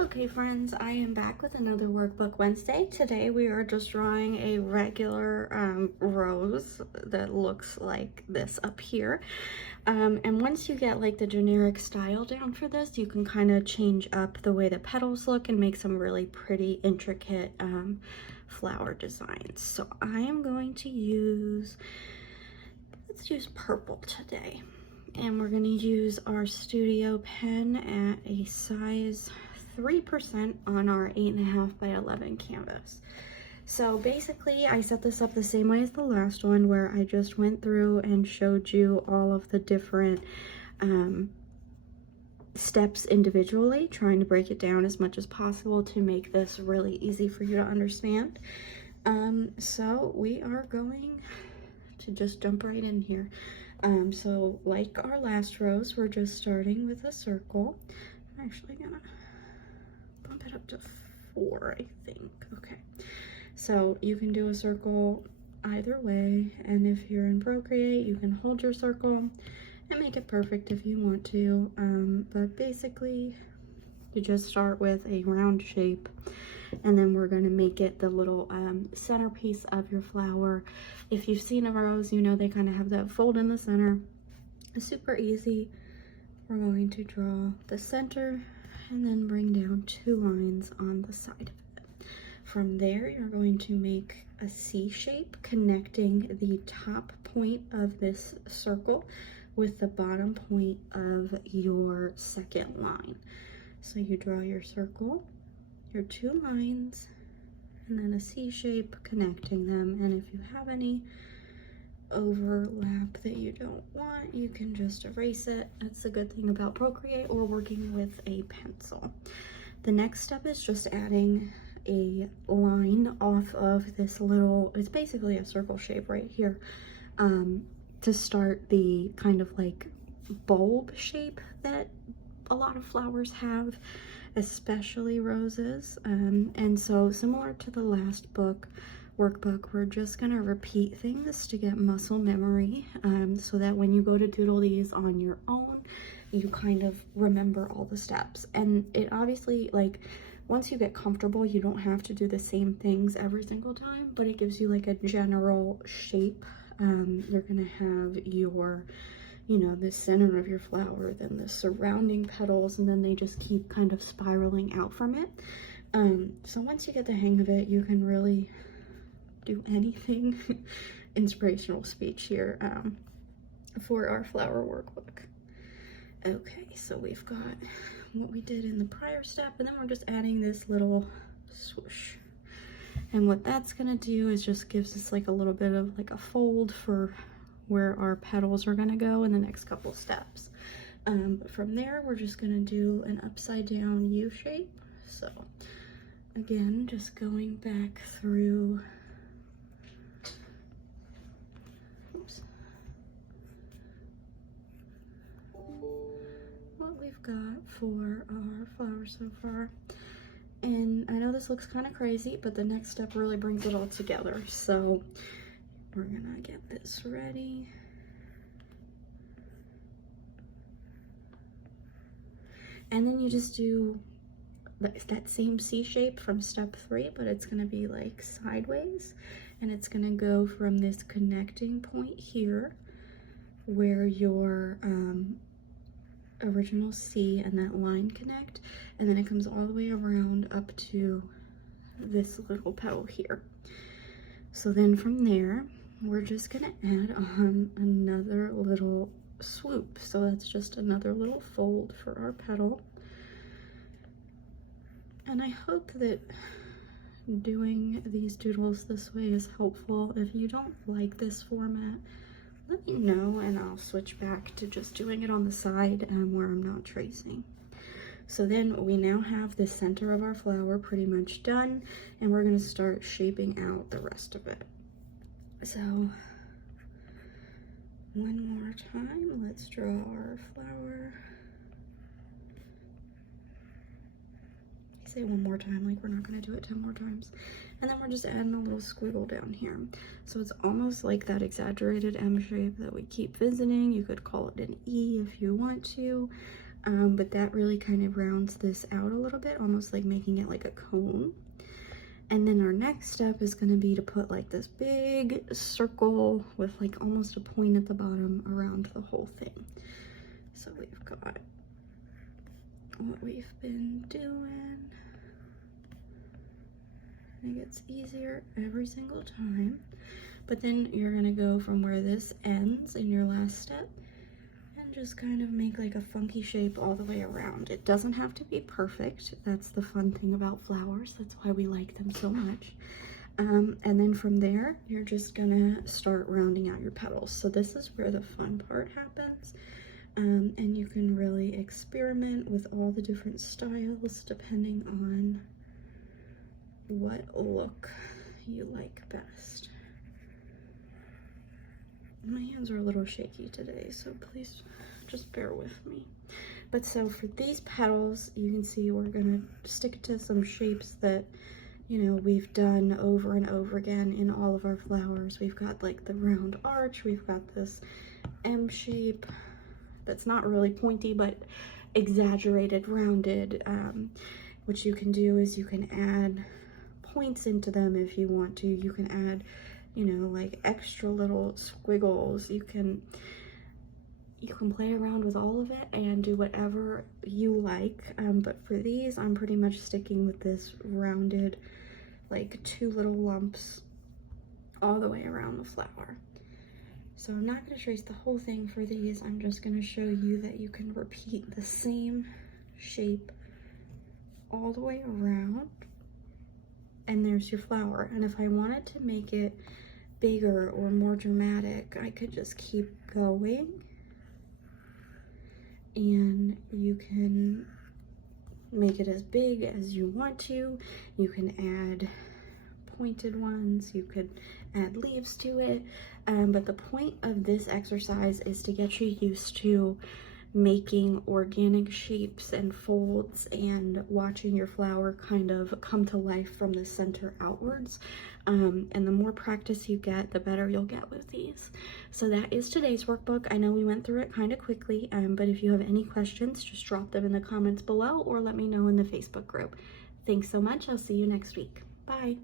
Okay friends, I am back with another Workbook Wednesday. Today we are just drawing a regular rose that looks like this up here. And once you get like the generic style down for this, you can kind of change up the way the petals look and make some really pretty intricate flower designs. So I am going to use, let's use purple today. And we're going to use our studio pen at a size 3% on our 8.5 by 11 canvas. So basically I set this up the same way as the last one, where I just went through and showed you all of the different steps individually, trying to break it down as much as possible to make this really easy for you to understand. So we are going to just jump right in here. So like our last rose, we're just starting with a circle. I'm actually gonna bump it up to 4, I think. Okay, so you can do a circle either way, and if you're in Procreate, you can hold your circle and make it perfect if you want to, but basically you just start with a round shape, and then we're going to make it the little centerpiece of your flower. If you've seen a rose, you know they kind of have that fold in the center. It's super easy. We're going to draw the center and then bring down 2 lines on the side of it. From there, you're going to make a C shape connecting the top point of this circle with the bottom point of your second line. So you draw your circle, your 2 lines, and then a C shape connecting them. And if you have any overlap that you don't want, you can just erase it. That's the good thing about Procreate or working with a pencil. The next step is just adding a line off of this little, it's basically a circle shape right here, to start the kind of like bulb shape that a lot of flowers have, especially roses. And so similar to the last workbook, we're just gonna repeat things to get muscle memory, so that when you go to doodle these on your own, you kind of remember all the steps. And it obviously, like, once you get comfortable, you don't have to do the same things every single time, but it gives you like a general shape. You're gonna have your, you know, the center of your flower, then the surrounding petals, and then they just keep kind of spiraling out from it. So once you get the hang of it, you can really do anything. Inspirational speech here for our flower workbook. Okay, so we've got what we did in the prior step, and then we're just adding this little swoosh. And what that's gonna do is just gives us like a little bit of like a fold for where our petals are gonna go in the next couple steps. But from there, we're just gonna do an upside down U shape. So again, just going back through, what we've got for our flower so far. And I know this looks kind of crazy, but the next step really brings it all together. So we're gonna get this ready. And then you just do that same C shape from step 3, but it's gonna be like sideways, and it's gonna go from this connecting point here where your original C and that line connect, and then it comes all the way around up to this little petal here. So then from there, we're just gonna add on another little swoop. So that's just another little fold for our petal. And I hope that doing these doodles this way is helpful. If you don't like this format, let me know and I'll switch back to just doing it on the side where I'm not tracing. So then we now have the center of our flower pretty much done, and we're going to start shaping out the rest of it. So one more time, let's draw our flower. I say one more time like we're not going to do it 10 more times. And then we're just adding a little squiggle down here. So it's almost like that exaggerated M shape that we keep visiting. You could call it an E if you want to. but that really kind of rounds this out a little bit, almost like making it like a cone. And then our next step is going to be to put like this big circle with like almost a point at the bottom around the whole thing. So we've got what we've been doing. It gets easier every single time. But then you're going to go from where this ends in your last step and just kind of make like a funky shape all the way around. It doesn't have to be perfect. That's the fun thing about flowers. That's why we like them so much. And then from there, you're just gonna start rounding out your petals. So this is where the fun part happens. And you can really experiment with all the different styles depending on what look you like best. My hands are a little shaky today, so please just bear with me. But so for these petals, you can see we're gonna stick to some shapes that, you know, we've done over and over again in all of our flowers. We've got like the round arch, we've got this M shape that's not really pointy, but exaggerated, rounded. What you can do is you can add points into them if you want to. You can add, you know, like extra little squiggles. You can play around with all of it and do whatever you like. But for these, I'm pretty much sticking with this rounded, like 2 little lumps all the way around the flower. So I'm not going to trace the whole thing for these. I'm just going to show you that you can repeat the same shape all the way around. And there's your flower. And if I wanted to make it bigger or more dramatic, I could just keep going. And you can make it as big as you want to. You can add pointed ones. You could add leaves to it. But the point of this exercise is to get you used to making organic shapes and folds and watching your flower kind of come to life from the center outwards. And the more practice you get, the better you'll get with these. So that is today's workbook. I know we went through it kind of quickly, but if you have any questions, just drop them in the comments below or let me know in the Facebook group. Thanks so much. I'll see you next week. Bye.